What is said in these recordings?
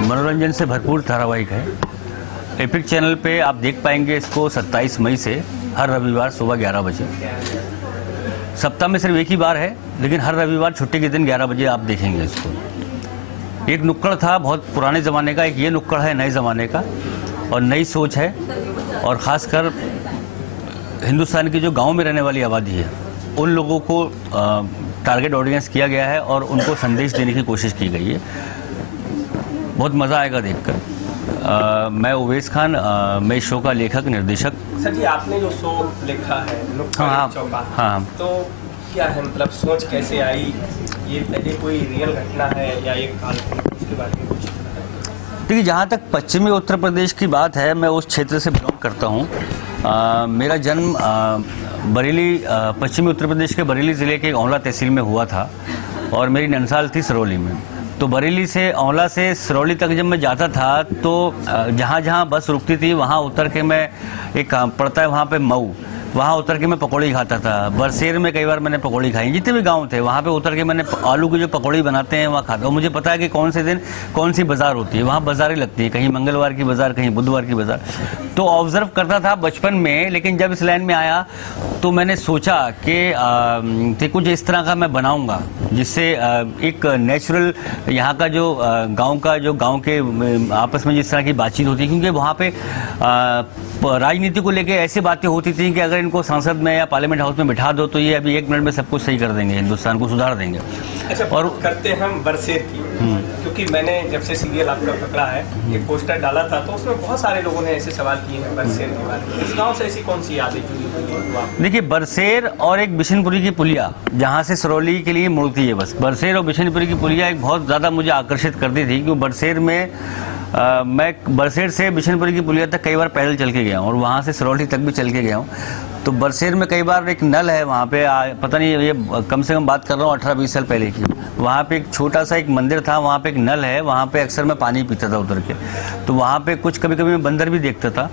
मनोरंजन से भरपूर धारावाहिक है। एपिक चैनल पे आप देख पाएंगे इसको 27 मई से हर रविवार सुबह 11 बजे। सप्ताह में सिर्फ एक ही बार है, लेकिन हर रविवार छुट्टी के दिन 11 बजे आप देखेंगे इसको। एक नुक्कड़ था बहुत पुराने ज़माने का, एक ये नुक्कड़ है नए ज़माने का और नई सोच है। और ख़ासकर हिंदुस्तान की जो गांव में रहने वाली आबादी है उन लोगों को टारगेट ऑडियंस किया गया है और उनको संदेश देने की कोशिश की गई है। बहुत मज़ा आएगा देखकर। मैं उवैस खान, मैं इस शो का लेखक निर्देशक। सर जी, आपने जो शो लिखा है हाँ, तो क्या है, मतलब सोच कैसे आई? ये पहले कोई रियल घटना है या एक काल्पनिक, उसके बारे में कुछ? देखिए, जहाँ तक पश्चिमी उत्तर प्रदेश की बात है, मैं उस क्षेत्र से बिलोंग करता हूँ। मेरा जन्म बरेली, पश्चिमी उत्तर प्रदेश के बरेली ज़िले के औंला तहसील में हुआ था और मेरी ननसाल थी सिरौली में। तो बरेली से, औंला से सिरौली तक जब मैं जाता था तो जहाँ जहाँ बस रुकती थी वहाँ उतर के मैं, एक पड़ता है वहाँ पे मऊ, वहाँ उतर के मैं पकौड़ी खाता था। बरसेर में कई बार मैंने पकौड़ी खाई। जितने भी गांव थे वहाँ पे उतर के मैंने आलू की जो पकौड़ी बनाते हैं वहाँ खाता। और मुझे पता है कि कौन से दिन कौन सी बाज़ार होती है, वहाँ बाज़ारें लगती है, कहीं मंगलवार की बाज़ार, कहीं बुधवार की बाज़ार। तो ऑब्ज़र्व करता था बचपन में, लेकिन जब इस लाइन में आया तो मैंने सोचा कि कुछ इस तरह का मैं बनाऊँगा जिससे एक नेचुरल यहाँ का जो गाँव के आपस में जिस तरह की बातचीत होती है, क्योंकि वहाँ पे राजनीति को लेके ऐसी बातें होती थी कि अगर इनको संसद में या पार्लियामेंट हाउस में बिठा दो तो ये अभी 1 मिनट में सब कुछ सही कर देंगे, हिंदुस्तान को सुधार देंगे। अच्छा, और करते हैं हम बरसेर की, क्योंकि मैंने जब से सीरियल आपका पकड़ा है, एक पोस्टर डाला था तो उसमें बहुत सारे लोगों ने ऐसे सवाल किए हैं बरसेर के बारे में। इस गाँव से ऐसी कौन सी यादें जुड़ी हुई है? देखिए, बरसेर और एक बिशनपुरी की पुलिया जहाँ से सिरौली के लिए मुड़ती है, बस बरसेर और बिशनपुरी की पुलिया एक बहुत ज़्यादा मुझे आकर्षित करती थी। क्योंकि बरसेर में मैं बरसेर से बिशनपुरी की पुलिया तक कई बार पैदल चल के गया हूँ और वहाँ से सिरौली तक भी चल के गया हूँ। तो बरसेर में कई बार एक नल है वहाँ पे, पता नहीं, ये कम से कम बात कर रहा हूँ 18-20 साल पहले की। वहाँ पे एक छोटा सा एक मंदिर था, वहाँ पे एक नल है, वहाँ पे अक्सर मैं पानी पीता था उतर के। तो वहाँ पे कुछ कभी कभी मैं बंदर भी देखता था।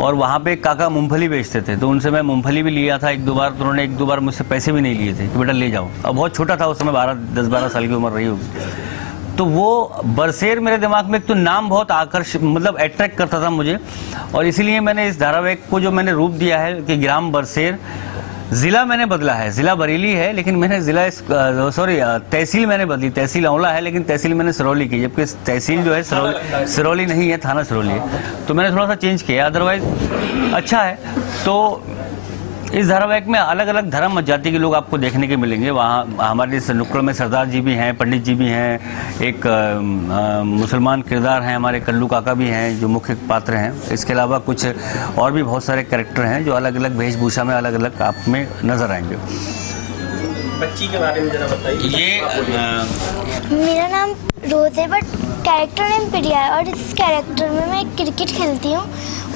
और वहाँ पे एक काका मूंगफली बेचते थे, तो उनसे मैं मूंगफली भी लिया था 1-2 बार। तो उन्होंने 1-2 बार मुझसे पैसे भी नहीं लिए थे कि बेटा ले जाओ। अब बहुत छोटा था उस समय, 10-12 साल की उम्र रही होगी। तो वो बरसेर मेरे दिमाग में एक तो नाम बहुत मतलब अट्रैक्ट करता था मुझे, और इसीलिए मैंने इस धारावाहिक को जो मैंने रूप दिया है कि ग्राम बरसेर। ज़िला मैंने बदला है, ज़िला बरेली है लेकिन मैंने तहसील मैंने बदली। तहसील औंला है लेकिन तहसील मैंने सिरौली की, जबकि तहसील जो है सिरौली नहीं है, थाना सिरौली है। तो मैंने थोड़ा सा चेंज किया, अदरवाइज अच्छा है। तो इस धारावाहिक में अलग अलग धर्म जाति के लोग आपको देखने के मिलेंगे। वहाँ हमारे इस नुक्कड़ में सरदार जी भी हैं, पंडित जी भी हैं, एक मुसलमान किरदार हैं, हमारे कल्लू काका भी हैं जो मुख्य पात्र हैं। इसके अलावा कुछ और भी बहुत सारे कैरेक्टर हैं जो अलग अलग वेशभूषा में अलग अलग आप में नज़र आएंगे। बच्ची के बारे में जरा बताइए। ये मेरा नाम रोज है, बट कैरेक्टर नेम प्रिया है और इस कैरेक्टर में मैं क्रिकेट खेलती हूँ।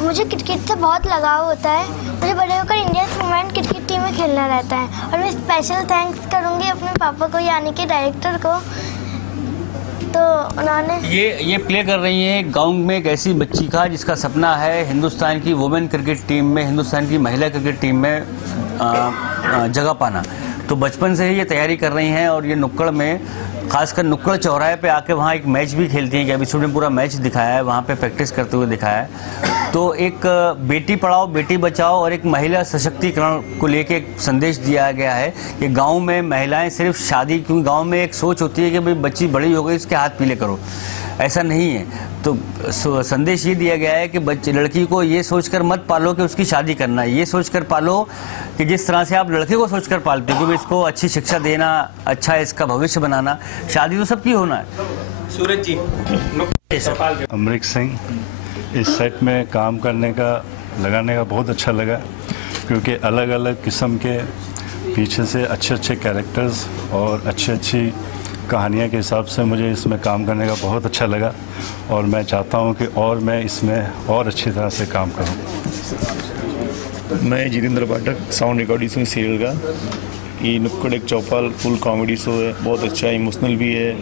मुझे क्रिकेट से बहुत लगाव होता है। मुझे बड़े होकर इंडियन वुमेन क्रिकेट टीम में खेलना रहता है। और मैं स्पेशल थैंक्स करूँगी अपने पापा को, यानी कि डायरेक्टर को। तो उन्होंने ये प्ले कर रही हैं गाँव में एक ऐसी बच्ची का जिसका सपना है हिंदुस्तान की वुमेन क्रिकेट टीम में, हिंदुस्तान की महिला क्रिकेट टीम में जगह पाना। तो बचपन से ही ये तैयारी कर रही हैं और ये नुक्कड़ में, खासकर नुक्कड़ चौराहे पे आके वहाँ एक मैच भी खेलती हैं कि एपिसोड में पूरा मैच दिखाया है, वहाँ पे प्रैक्टिस करते हुए दिखाया है। तो एक बेटी पढ़ाओ बेटी बचाओ और एक महिला सशक्तिकरण को लेके एक संदेश दिया गया है कि गांव में महिलाएं सिर्फ शादी, क्योंकि गांव में एक सोच होती है कि भाई बच्ची बड़ी हो गई इसके हाथ पीले करो, ऐसा नहीं है। तो संदेश ये दिया गया है कि लड़की को ये सोचकर मत पालो कि उसकी शादी करना है, ये सोचकर पालो कि जिस तरह से आप लड़के को सोचकर पालते हो कि इसको अच्छी शिक्षा देना, अच्छा इसका भविष्य बनाना। शादी तो सबकी होना है। सूरज जी, अमरीक सिंह, इस सेट में काम लगाने का बहुत अच्छा लगा, क्योंकि अलग अलग किस्म के पीछे से अच्छे कैरेक्टर्स और अच्छी कहानियाँ के हिसाब से मुझे इसमें काम करने का बहुत अच्छा लगा। और मैं चाहता हूँ कि और मैं इसमें और अच्छी तरह से काम करूँ। मैं जितेंद्र पाठक, साउंड रिकॉर्डिंग सीरियल का। ये नुक्कड़ एक चौपाल फुल कॉमेडी शो है, बहुत अच्छा इमोशनल भी है,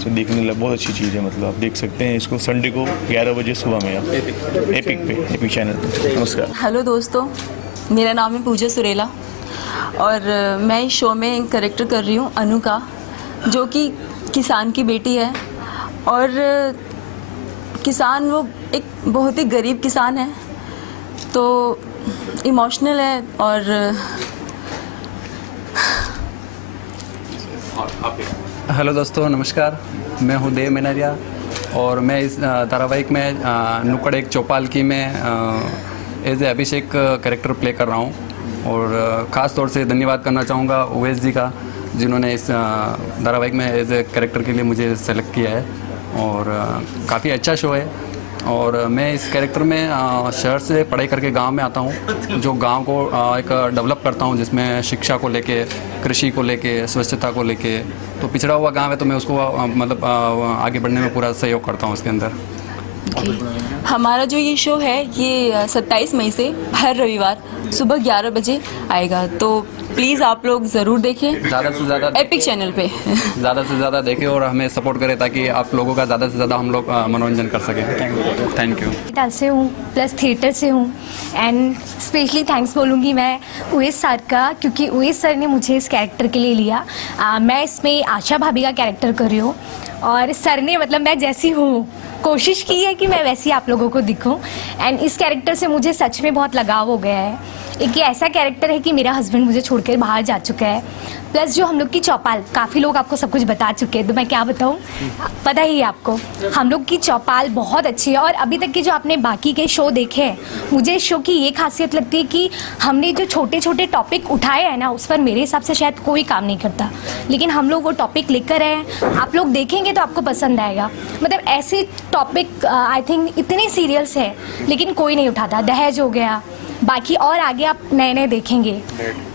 तो देखने लगा बहुत अच्छी चीज़ है। मतलब आप देख सकते हैं इसको संडे को 11 बजे सुबह में, आप एपिक चैनल पे। नमस्कार। हेलो दोस्तों, मेरा नाम है पूजा सुरेला और मैं इस शो में एक कैरेक्टर कर रही हूँ अनु का, जो कि किसान की बेटी है और किसान वो एक बहुत ही गरीब किसान है, तो इमोशनल है। और हेलो दोस्तों, नमस्कार। मैं हूँ देव मेनरिया और मैं इस धारावाहिक में नुक्कड़ एक चौपाल की में as a Abhishek character play कर रहा हूँ। और ख़ास तौर से धन्यवाद करना चाहूँगा ओवैस जी का, जिन्होंने इस धारावाहिक में एज ए कैरेक्टर के लिए मुझे सेलेक्ट किया है। और काफ़ी अच्छा शो है। और मैं इस कैरेक्टर में शहर से पढ़ाई करके गांव में आता हूं, जो गांव को एक डेवलप करता हूं, जिसमें शिक्षा को लेके, कृषि को लेके, स्वच्छता को लेके। तो पिछड़ा हुआ गांव है तो मैं उसको मतलब आगे बढ़ने में पूरा सहयोग करता हूं उसके अंदर। हमारा जो ये शो है ये 27 मई से हर रविवार सुबह 11 बजे आएगा, तो प्लीज़ आप लोग ज़रूर देखें, ज़्यादा से ज़्यादा एपिक चैनल पे ज़्यादा से ज़्यादा देखें और हमें सपोर्ट करें, ताकि आप लोगों का ज़्यादा से ज़्यादा हम लोग मनोरंजन कर सकें। Thank you. डाल से हूँ प्लस थिएटर से हूँ, एंड स्पेशली थैंक्स बोलूँगी मैं उवैस सर का, क्योंकि उवैस सर ने मुझे इस कैरेक्टर के लिए लिया। मैं इसमें आशा भाभी का कैरेक्टर कर रही हूँ और सर ने मतलब मैं जैसी हूँ कोशिश की है कि मैं वैसी आप लोगों को दिखूं। एंड इस कैरेक्टर से मुझे सच में बहुत लगाव हो गया है। एक ये ऐसा कैरेक्टर है कि मेरा हस्बैंड मुझे छोड़कर बाहर जा चुका है, प्लस जो हम लोग की चौपाल, काफ़ी लोग आपको सब कुछ बता चुके हैं तो मैं क्या बताऊं, पता ही है आपको, हम लोग की चौपाल बहुत अच्छी है। और अभी तक के जो आपने बाकी के शो देखे हैं, मुझे इस शो की ये खासियत लगती है कि हमने जो छोटे छोटे टॉपिक उठाए हैं ना, उस पर मेरे हिसाब से शायद कोई काम नहीं करता, लेकिन हम लोग वो टॉपिक लेकर आए हैं। आप लोग देखेंगे तो आपको पसंद आएगा। मतलब ऐसे टॉपिक आई थिंक इतने सीरियल्स हैं लेकिन कोई नहीं उठाता। दहेज हो गया, बाकी और आगे आप नए नए देखेंगे।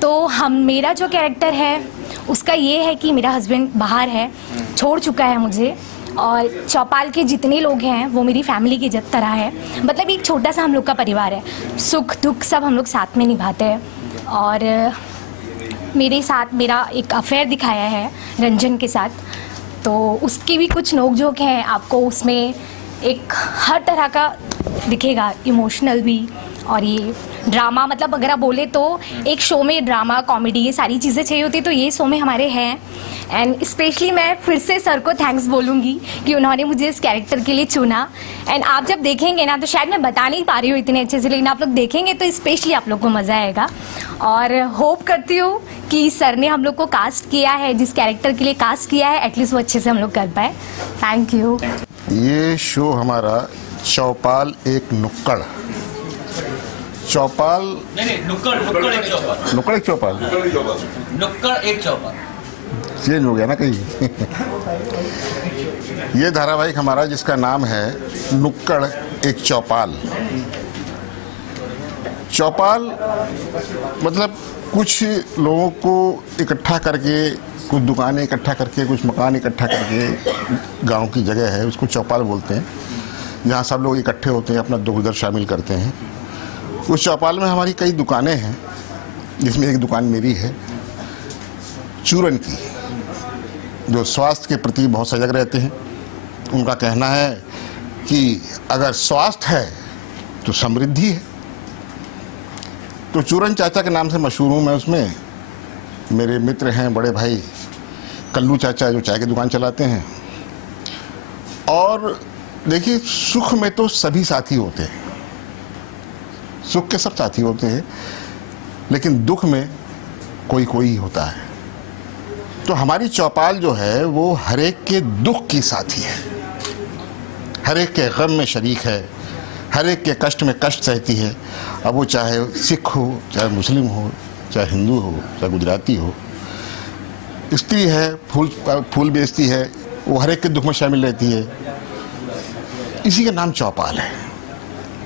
तो मेरा जो कैरेक्टर है उसका ये है कि मेरा हस्बैंड बाहर है, छोड़ चुका है मुझे, और चौपाल के जितने लोग हैं वो मेरी फैमिली की तरह है। मतलब एक छोटा सा हम लोग का परिवार है, सुख दुख सब हम लोग साथ में निभाते हैं। और मेरे साथ मेरा एक अफेयर दिखाया है रंजन के साथ, तो उसकी भी कुछ नोक-झोंक हैं। आपको उसमें एक हर तरह का दिखेगा, इमोशनल भी और ये ड्रामा। मतलब अगर आप बोले तो एक शो में ड्रामा, कॉमेडी, ये सारी चीज़ें चाहिए होती, तो ये शो में हमारे हैं। एंड स्पेशली मैं फिर से सर को थैंक्स बोलूँगी कि उन्होंने मुझे इस कैरेक्टर के लिए चुना। एंड आप जब देखेंगे ना, तो शायद मैं बता नहीं पा रही हूँ इतने अच्छे से, लेकिन आप लोग देखेंगे तो स्पेशली आप लोग को मज़ा आएगा। और होप करती हूँ कि सर ने हम लोग को कास्ट किया है, जिस कैरेक्टर के लिए कास्ट किया है, एटलीस्ट वो अच्छे से हम लोग कर पाए। Thank you. ये शो हमारा चौपाल एक नुक्कड़, चौपाल नहीं, नुक्कड़ एक चौपाल, नुक्कड़ एक चौपाल, नुक्कड़ एक चौपाल चेंज हो गया ना कहीं। ये धारावाहिक हमारा जिसका नाम है नुक्कड़ एक चौपाल। चौपाल मतलब कुछ लोगों को इकट्ठा करके, कुछ दुकानें इकट्ठा करके, कुछ मकान इकट्ठा करके गांव की जगह है, उसको चौपाल बोलते हैं, जहाँ सब लोग इकट्ठे होते हैं, अपना दुख दर्द शामिल करते हैं। उस चौपाल में हमारी कई दुकानें हैं, जिसमें एक दुकान मेरी है चूरन की, जो स्वास्थ्य के प्रति बहुत सजग रहते हैं। उनका कहना है कि अगर स्वास्थ्य है तो समृद्धि है। तो चूरन चाचा के नाम से मशहूर हूँ मैं उसमें। मेरे मित्र हैं बड़े भाई कल्लू चाचा, जो चाय की दुकान चलाते हैं। और देखिए, सुख में तो सभी साथी होते हैं, सुख के सब साथी होते हैं, लेकिन दुख में कोई कोई ही होता है। तो हमारी चौपाल जो है वो हर एक के दुख की साथी है, हर एक के गम में शरीक है, हर एक के कष्ट में कष्ट सहती है। अब वो चाहे सिख हो, चाहे मुस्लिम हो, चाहे हिंदू हो, चाहे गुजराती हो, स्त्री है, फूल बेचती है, वो हर एक के दुख में शामिल रहती है। इसी का नाम चौपाल है।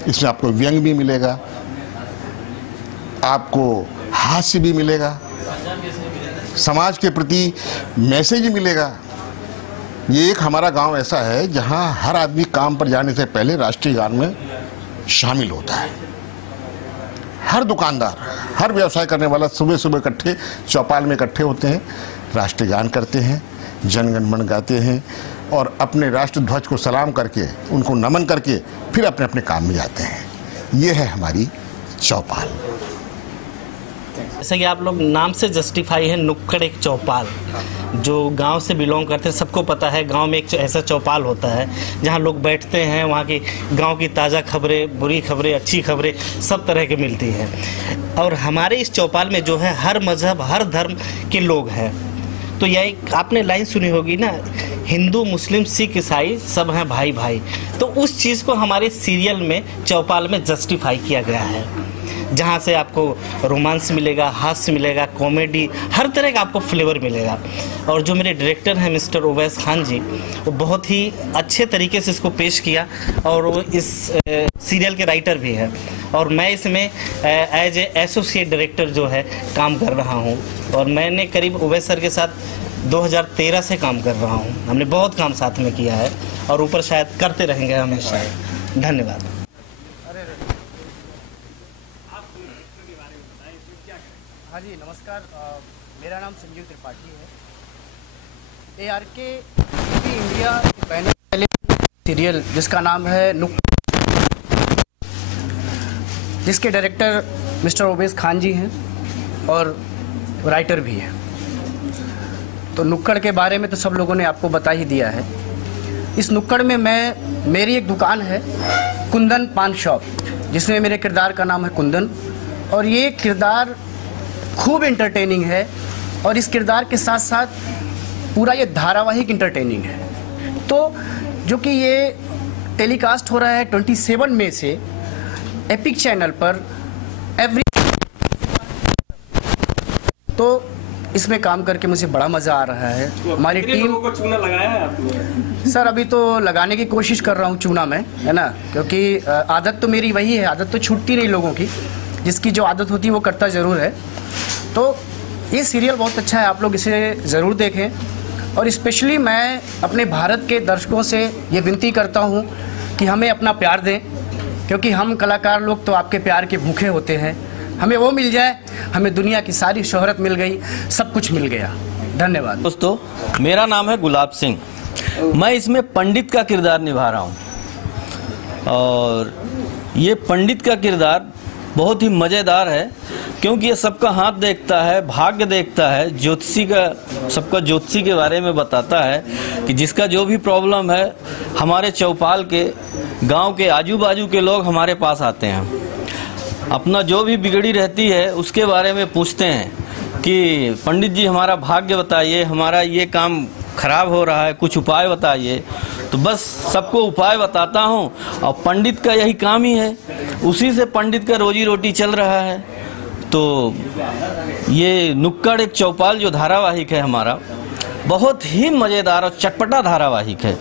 इसमें आपको व्यंग भी मिलेगा, आपको हास्य भी मिलेगा, समाज के प्रति मैसेज भी मिलेगा। ये एक हमारा गांव ऐसा है जहां हर आदमी काम पर जाने से पहले राष्ट्रीय गान में शामिल होता है। हर दुकानदार, हर व्यवसाय करने वाला सुबह सुबह इकट्ठे चौपाल में इकट्ठे होते हैं, राष्ट्रीय गान करते हैं, जनगण मन गाते हैं और अपने राष्ट्र ध्वज को सलाम करके, उनको नमन करके फिर अपने अपने काम में जाते हैं। ये है हमारी चौपाल। जैसा कि आप लोग नाम से जस्टिफाई है, नुक्कड़ एक चौपाल, जो गांव से बिलोंग करते हैं सबको पता है गांव में एक ऐसा चौपाल होता है जहां लोग बैठते हैं, वहां की गांव की ताज़ा खबरें, बुरी खबरें, अच्छी खबरें सब तरह की मिलती है। और हमारे इस चौपाल में जो है हर मज़हब, हर धर्म के लोग हैं। तो यह एक आपने लाइन सुनी होगी ना, हिंदू, मुस्लिम, सिख, ईसाई सब हैं भाई भाई। तो उस चीज़ को हमारे सीरियल में, चौपाल में जस्टिफाई किया गया है, जहाँ से आपको रोमांस मिलेगा, हास्य मिलेगा, कॉमेडी, हर तरह का आपको फ्लेवर मिलेगा। और जो मेरे डायरेक्टर हैं मिस्टर उवैस खान जी, वो बहुत ही अच्छे तरीके से इसको पेश किया और वो इस सीरियल के राइटर भी हैं। और मैं इसमें एज ए एसोसिएट डायरेक्टर जो है काम कर रहा हूँ। और मैंने करीब उवैस सर के साथ 2013 से काम कर रहा हूँ। हमने बहुत काम साथ में किया है और ऊपर शायद करते रहेंगे हमेशा। धन्यवाद। हाँ जी, नमस्कार। मेरा नाम संजीव त्रिपाठी है। ARK TV इंडिया पहले सीरियल जिसका नाम है नुक्कड़, जिसके डायरेक्टर मिस्टर उवैस खान जी हैं और राइटर भी हैं। तो नुक्कड़ के बारे में तो सब लोगों ने आपको बता ही दिया है। इस नुक्कड़ में मेरी एक दुकान है, कुंदन पान शॉप, जिसमें मेरे किरदार का नाम है कुंदन। और ये किरदार खूब इंटरटेनिंग है और इस किरदार के साथ साथ पूरा ये धारावाहिक इंटरटेनिंग है। तो जो कि ये टेलीकास्ट हो रहा है 27 मई से एपिक चैनल पर एवरी। तो इसमें काम करके मुझे बड़ा मज़ा आ रहा है। हमारी टीम को चूना लगाया है आपने? सर अभी तो लगाने की कोशिश कर रहा हूँ चूना में, है ना, क्योंकि आदत तो मेरी वही है, आदत तो छूटती नहीं लोगों की, जिसकी जो आदत होती है वो करता ज़रूर है। तो ये सीरियल बहुत अच्छा है, आप लोग इसे ज़रूर देखें। और स्पेशली मैं अपने भारत के दर्शकों से ये विनती करता हूँ कि हमें अपना प्यार दें, क्योंकि हम कलाकार लोग तो आपके प्यार के भूखे होते हैं। हमें वो मिल जाए, हमें दुनिया की सारी शोहरत मिल गई, सब कुछ मिल गया। धन्यवाद। दोस्तों, मेरा नाम है गुलाब सिंह। मैं इसमें पंडित का किरदार निभा रहा हूँ और ये पंडित का किरदार बहुत ही मज़ेदार है, क्योंकि ये सबका हाथ देखता है, भाग्य देखता है, ज्योतिषी का, सबका ज्योतिषी के बारे में बताता है कि जिसका जो भी प्रॉब्लम है, हमारे चौपाल के गांव के आजू बाजू के लोग हमारे पास आते हैं, अपना जो भी बिगड़ी रहती है उसके बारे में पूछते हैं कि पंडित जी हमारा भाग्य बताइए, हमारा ये काम खराब हो रहा है, कुछ उपाय बताइए। तो बस सबको उपाय बताता हूँ और पंडित का यही काम ही है, उसी से पंडित का रोजी रोटी चल रहा है। तो ये नुक्कड़ एक चौपाल जो धारावाहिक है हमारा, बहुत ही मज़ेदार और चटपटा धारावाहिक है।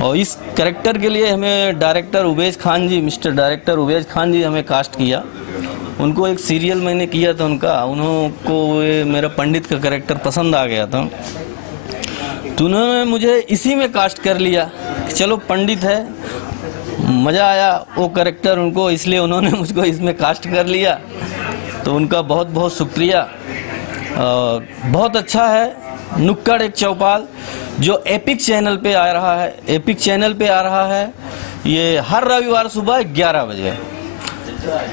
और इस कैरेक्टर के लिए हमें डायरेक्टर उवैस खान जी, मिस्टर डायरेक्टर उवैस खान जी हमें कास्ट किया। उनको एक सीरियल मैंने किया था उनका, उनको ये मेरा पंडित का कैरेक्टर पसंद आ गया था, तो उन्होंने मुझे इसी में कास्ट कर लिया कि चलो पंडित है, मज़ा आया वो कैरेक्टर उनको, इसलिए उन्होंने मुझको इसमें कास्ट कर लिया। तो उनका बहुत बहुत शुक्रिया। और बहुत अच्छा है नुक्कड़ एक चौपाल, जो एपिक चैनल पे आ रहा है। एपिक चैनल पे आ रहा है ये हर रविवार सुबह 11 बजे।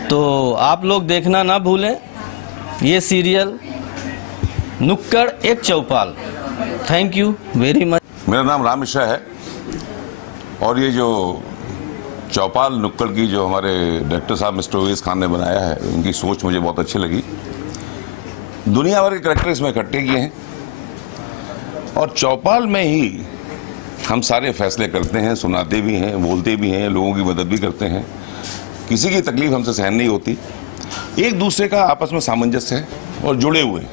तो आप लोग देखना ना भूलें ये सीरियल नुक्कड़ एक चौपाल। Thank you very much. मेरा नाम राम मिश्रा है और ये जो चौपाल नुक्कड़ की जो हमारे डायरेक्टर साहब मिस्टर उवैस खान ने बनाया है, उनकी सोच मुझे बहुत अच्छी लगी। दुनिया भर के कैरेक्टर इसमें इकट्ठे किए हैं और चौपाल में ही हम सारे फैसले करते हैं, सुनाते भी हैं, बोलते भी हैं, लोगों की मदद भी करते हैं। किसी की तकलीफ हमसे सहन नहीं होती, एक दूसरे का आपस में सामंजस्य है और जुड़े हुए हैं।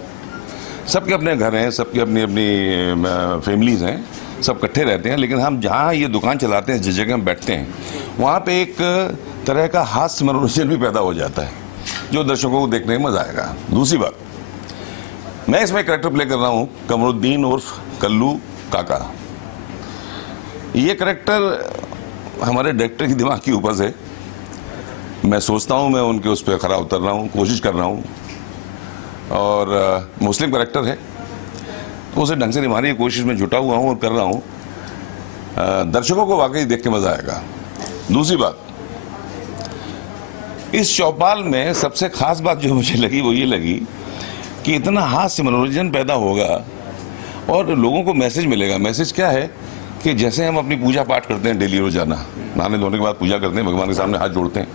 सबके अपने घर हैं, सबकी अपनी अपनी फैमिलीज हैं, सब इकट्ठे रहते हैं। लेकिन हम जहाँ ये दुकान चलाते हैं, जिस जगह हम बैठते हैं, वहाँ पे एक तरह का हास्य मनोरंजन भी पैदा हो जाता है, जो दर्शकों को देखने में मज़ा आएगा। दूसरी बात, मैं इसमें कैरेक्टर प्ले कर रहा हूँ कमरुद्दीन उर्फ कल्लू काका। ये कैरेक्टर हमारे डायरेक्टर की दिमाग की उपज है। मैं सोचता हूँ, मैं उनके उस पर खरा उतर रहा हूँ, कोशिश कर रहा हूँ। और मुस्लिम कैरेक्टर है तो उसे ढंग से निभाने की कोशिश में जुटा हुआ हूँ और कर रहा हूँ। दर्शकों को वाकई देख के मज़ा आएगा। दूसरी बात, इस चौपाल में सबसे खास बात जो मुझे लगी वो ये लगी कि इतना हास्य मनोरंजन पैदा होगा और लोगों को मैसेज मिलेगा। मैसेज क्या है कि जैसे हम अपनी पूजा पाठ करते हैं डेली रोजाना, नहाने धोने के बाद पूजा करते हैं, भगवान के सामने हाथ जोड़ते हैं,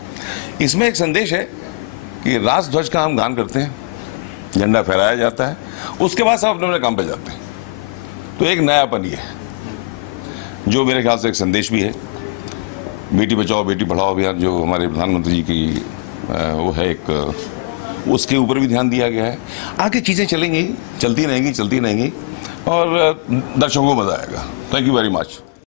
इसमें एक संदेश है कि राष्ट्र ध्वज का हम गान करते हैं, झंडा फहराया जाता है, उसके बाद सब अपने अपने काम पे जाते हैं। तो एक नयापन ये है जो मेरे ख्याल से एक संदेश भी है। बेटी बचाओ बेटी पढ़ाओ अभियान जो हमारे प्रधानमंत्री जी की वो है एक, उसके ऊपर भी ध्यान दिया गया है। आगे चीज़ें चलेंगी, चलती रहेंगी और दर्शकों को मजा आएगा। Thank you very much.